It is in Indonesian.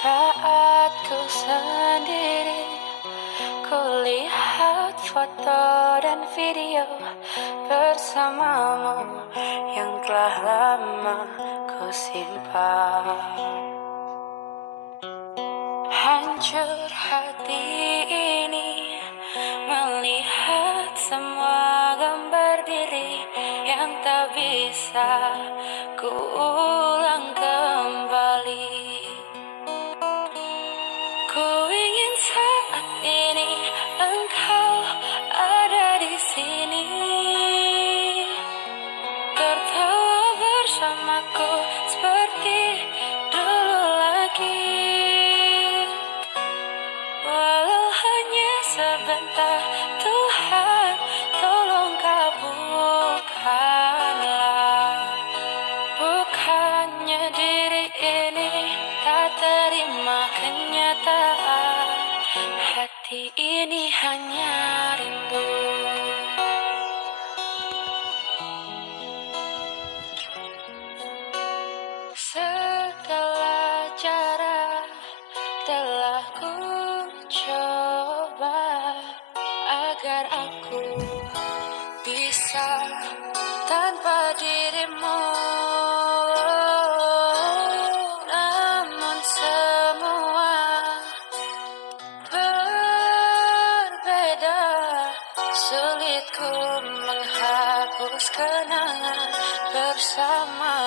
Saat ku sendiri, kulihat foto dan video bersamamu yang telah lama ku simpan. Hancur hati ini melihat semua gambar diri yang tak bisa ku ulang kembali. Ku ingin saat ini engkau ada di sini, tertawa bersamaku seperti dulu lagi. Walau hanya sebentar, Tuhan tolong kabulkanlah. Bukannya diri ini tak terima kenyataan, hati ini hanya rindu. Segala cara telah ku coba agar aku bisa tanpa dirimu, namun semua berbeda. Sulit ku menghapus kenangan bersama.